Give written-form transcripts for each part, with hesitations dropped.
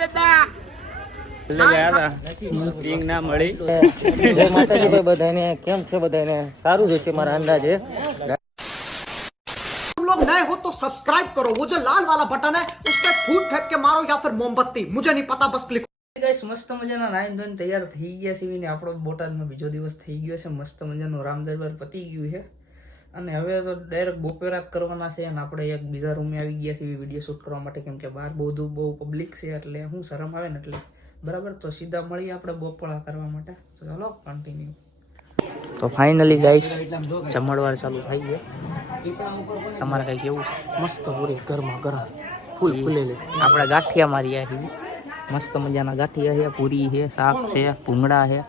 દાદા ટીંગ ના મળી જય માતાજી ભાઈ બધાને કેમ છે બધાને સારું જ હશે મારા અંદાજે तुम लोग नए हो तो सब्सक्राइब करो वो जो लाल वाला बटन है उस पर फूट फेंक के मारो या फिर मोमबत्ती मुझे नहीं पता बस क्लिक ગાઈસ મસ્ત મજાના નાઈન ધોઈને તૈયાર થઈ ગયા છે ને આપણો બોટાદમાં બીજો દિવસ થઈ ગયો છે મસ્ત મજાનો રામ દરબાર પતી ગયું છે અને હવે તો ડાયરેક્ટ બપોરાત કરવાના છે અને આપણે એક બીજા રૂમે આવી ગયા છીએ વિડીયો શૂટ કરવા માટે કેમ કે બહાર બહુ પબ્લિક છે એટલે હું શરમ આવે ને એટલે બરાબર તો સીધા મળીએ આપણે બપોરા કરવા માટે ચાલો કન્ટિન્યુ તો ફાઇનલી ગાઈસ જમણવાર ચાલુ થઈ ગયો તમારે કઈ કેવું છે મસ્ત પૂરી ગરમા ગરમ ફૂલ ફૂલેલી આપણે ગાંઠિયા મારી આવી મસ્ત મજાના ગાંઠિયા છે પૂરી છે શાક છે ભૂંગળા છે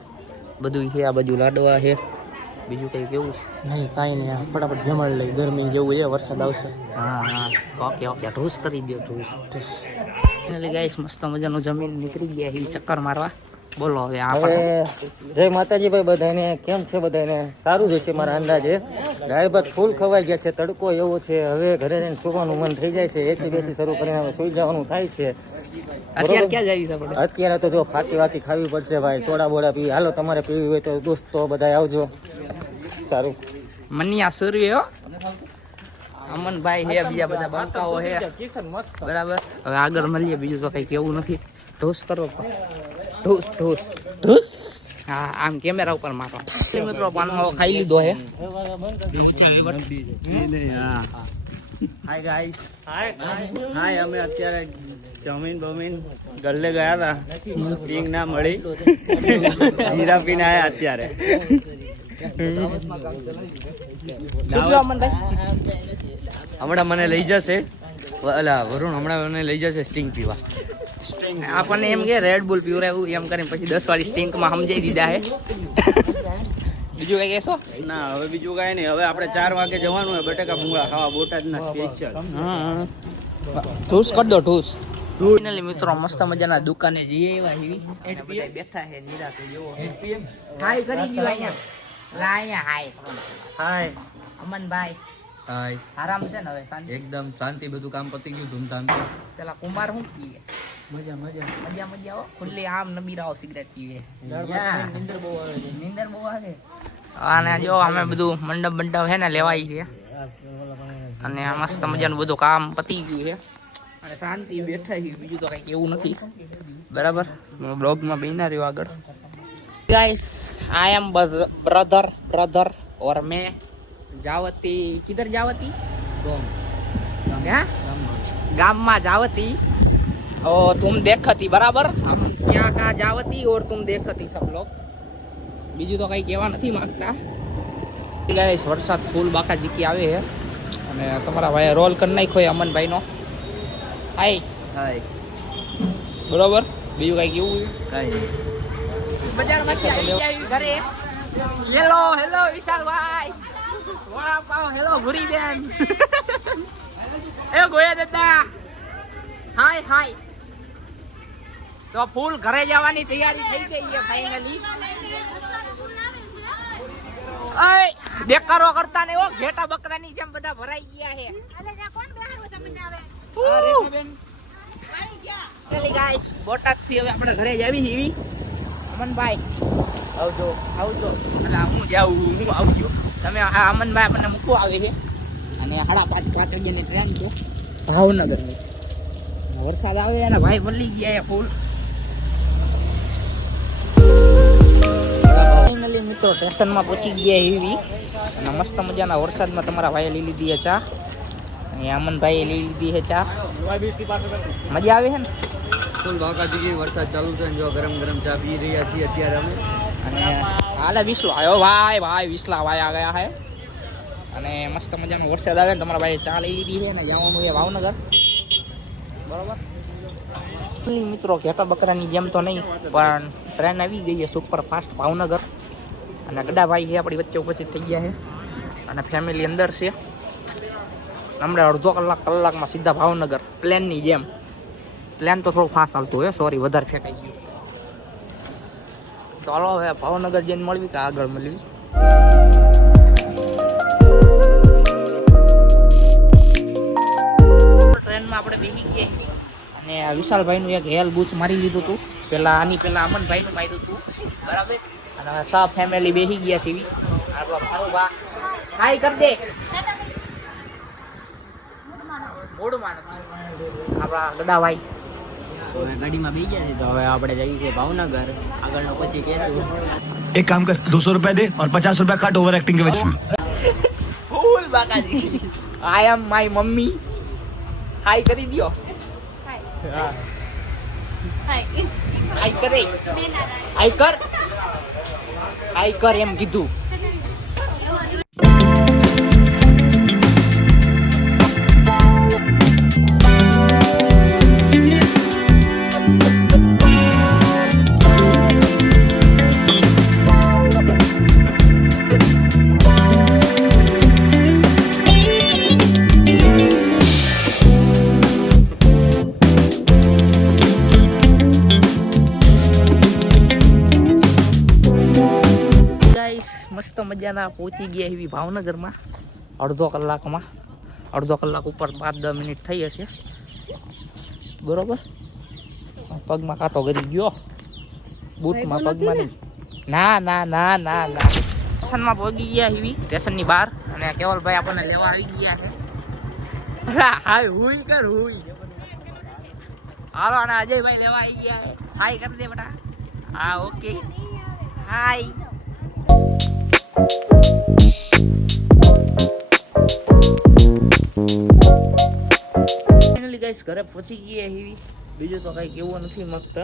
બધું છે આ બાજુ લાડવા છે બીજું કંઈ કેવું છે નહીં કાંઈ નહીં ફટાફટ જમણ લઈ ગરમી જેવું છે વરસાદ આવશે હા ઓકે ઢૂસ કરી દો ઢૂસ એટલે ગાઈસ મસ્ત મજાનું જમીન નીકળી ગયા એ ચક્કર મારવા બોલો હવે હવે જય માતાજી ભાઈ બધાને કેમ છે બધાને સારું જ હશે મારા અંદાજે દાળ ભાત ફૂલ ખવાઈ ગયા છે તડકો એવો છે હવે ઘરે જઈને સુવાનું મન થઈ જાય છે એસી બેસી શરૂ કરીને હવે સુઈ જવાનું થાય છે અત્યારે ક્યાં જઈએ આપણે અત્યારે તો જો ફાકી વાકી ખાવી પડશે ભાઈ સોડા બોડા પીવી હાલો તમારે પીવી હોય તો દોસ્તો બધા આવજો સારું મનિયા સૂર્ય અમનભાઈ છે બીજા બધા બાળકાઓ છે બરાબર હવે આગળ મળીએ બીજું તો કઈ કેવું નથી ઢોસ કરો ઢોસ ઢોસ ઢોસ હા આમ કેમેરા ઉપર મારો મિત્રો પાનમાવો ખાઈ લીધો છે હાય ગાઈસ હાય અમે અત્યારે જમીન બમીન ગલ્લે ગયા હતા ટીંગ ના મળી જીરા પીને આયા અત્યારે હમણાં મને લઈ જશે વરુણ હમણાં મને લઈ જશે સ્ટિંગ પીવા આપણને એમ કે રેડ બુલ પીવરાયું એમ કરીને પછી 10 વાળી સ્ટિંકમાં સમજાઈ દીધા હે બીજું કઈ કહેશો ના હવે બીજું કઈ નહીં હવે આપણે 4 વાગે જવાનું હોય બટેકા ભૂંગળા ખાવા બોટાદના સ્પેશિયલ ઢૂસ કરી દો ઢૂસ ફાઇનલી મિત્રો મસ્ત મજાના દુકાને જઈએ એવા હીવી એને બધા બેઠા છે નિરાતે જેવો હાય કરી ગયો અહીંયા લા અહીંયા હાય અમનભાઈ હાય આરામ છે ને હવે શાંતિ એકદમ શાંતિ બધું કામ પતી ગયું ધૂમધામ પેલા કુમાર શું પીએ મજા હો ખુલ્લી આમ નબીરાઓ સિગરેટ પીવે નીંદર બહુ આવે અને જો અમે બધું મંડપ છે ને લેવાય છે અને મસ્ત મજાનું બધું કામ પતી ગયું છે અને શાંતિ બેઠા છે બીજું તો કંઈક એવું નથી બરાબર બ્લોગમાં બેના રહ્યો આગળ गाइस आई एम ब्रदर और मैं जावती किधर जावती गाम में जावती और तुम देखती बराबर हम क्या कहा जावती और तुम देखती सब लोग बीजू तो कई कहवा नहीं मांगता गाइस वरसाद फूल बाका जीकी आवे है અને તમારા ભાઈ રોલ કરી નાખ્યો અમનભાઈ નો હાય બરાબર બીજું કઈ કેવું કાઈ બજારમાંથી આવી ઘરે હેલો વિશાલભાઈ વડાપાવ હેલો ભૂરી બેન એ ગોયા દાદા હાય તો ફૂલ ઘરે જવાની તૈયારી થઈ ગઈ છે ફાઇનલી ઓય દેખારો કરતા ને ઓ ઘેટા બકરાની જેમ બધા ભરાઈ ગયા છે ચલી ગાઈસ બોટાદ થી હવે આપણે ઘરે જ આવી હીવી અમનભાઈ આવજો એટલે હું આવજો તમે આ અમનભાઈ આપણને મૂકવા આવે છે અને 5:30 વાગ્યાની ટ્રેન છે ભાવનગરની વરસાદ આવે અને ભાઈ વળી ગયા ફૂલ ફાઇનલી મિત્રો સ્ટેશનમાં પહોંચી ગયા એવી અને મસ્ત મજાના વરસાદમાં તમારા ભાઈએ લઈ લીધી છે ચા અને અમનભાઈએ લઈ લીધી છે ચા મજા આવે છે ને ફૂલ વાકા જગ્યાએ વરસાદ ચાલુ છે જો ગરમ ચા પી રહ્યા છીએ અત્યારે અમે અને હાલે વિસલો આવ્યો ભાઈ વિસલા ભાઈ આ ગયા છે અને મસ્ત મજાનો વરસાદ આવે ને તમારા ભાઈ ચા લઈ લીધી છે અને જવાનું છે ભાવનગર બરોબર મિત્રો ઘેટા બકરાની જેમ તો નહીં પણ ટ્રેન આવી ગઈ છે સુપર ફાસ્ટ ભાવનગર અને ગડાભાઈ છે આપણી વચ્ચે ઉપસ્થિત થઈ ગયા છે અને ફેમિલી અંદર છે હમણાં અડધો કલાકમાં સીધા ભાવનગર પ્લેનની જેમ પ્લેન તો થોડું ફાસ્ટ હાલતું હોય સોરી વધારે ફેંકાઈ ગયું તો હાલો હવે ભાવનગર જઈને મળવી કે આગળ મળવી ટ્રેનમાં આપણે બેસી ગયા અને અને વિશાલભાઈનું એક હેલ બૂચ મારી લીધું હતું પેલા આની પેલા અમનભાઈનું માર્યું હતું બરાબર અને સા ફેમિલી બેસી ગયા છે હાય કર દે મોડમાં નથી આપણા ગડાભાઈ હવે ગાડીમાં બેસી ગયા છે તો હવે આપણે જઈએ છીએ ભાવનગર આગળનો પછી કહેશું. एक काम कर 200 रुपया दे और 50 रुपया काट ओवर एक्टिंग के वजह ફૂલ બાકાજી આઈ એમ માય મમ્મી હાય કરી દયો હાય કરે હાય કર એમ કીધું. મસ્ત મજાના પહોંચી ગયા એવી ભાવનગરમાં અડધો કલાક ઉપર 5-10 મિનિટ થઈ હશે બરોબર. પગમાં કાંટો કરી ગયો બૂટમાં પગમાં નહીં ના સ્ટેશનમાં પહોંચી ગયા એવી સ્ટેશનની બહાર અને કેવલભાઈ આપણને લેવા આવી ગયા છે. હાય હુઈ કર હુઈ હાલો અને અજયભાઈ લેવા આવી ગયા છે. હાય કરી દે બેટા. હા ઓકે હાય. ફાઇનલી ગાઈસ ઘરે પહોંચી ગયા એવી બીજું તો કાંઈ કેવું નથી મસ્ત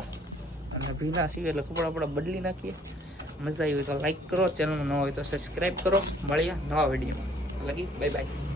અને ભીના છીએ એટલે કપડા આપણે બદલી નાખીએ. મજા આવી હોય તો લાઈક કરો, ચેનલમાં ન હોય તો સબસ્ક્રાઈબ કરો. મળીએ નવા વિડીયોમાં. લગી બાય બાય.